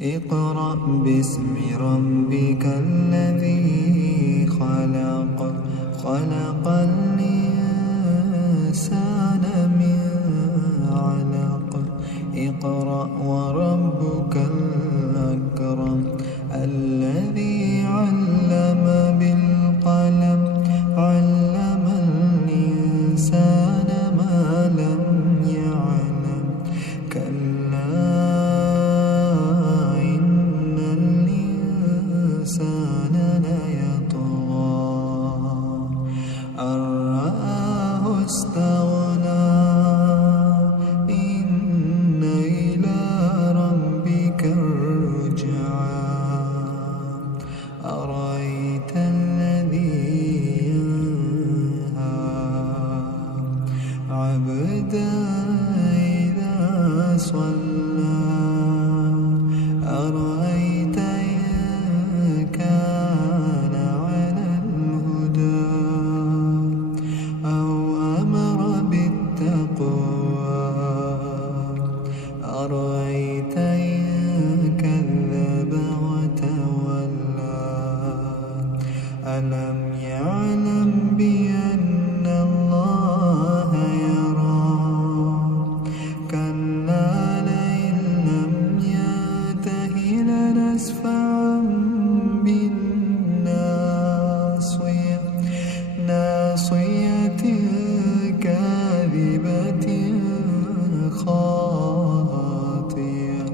اقرأ باسم ربك الذي خلق خلق الإنسان من علق اقرأ وربك الأكرم الذي علم بالقلم علم الإنسان ما لم يعلم كلا إن الإنسان ليطغى أن رآه استغنى إن إلى ربك الرجعى أرأيت الذي ينهى عبدا إذا صلى أرأيت إن كان على الهدى أو أمر بالتقوى أرأيت إن كذب وتولى ألم يعلم بأن الله يرى كلا لئن لم ينته لنسفعا بالناصية ناصية كاذبة خاطئة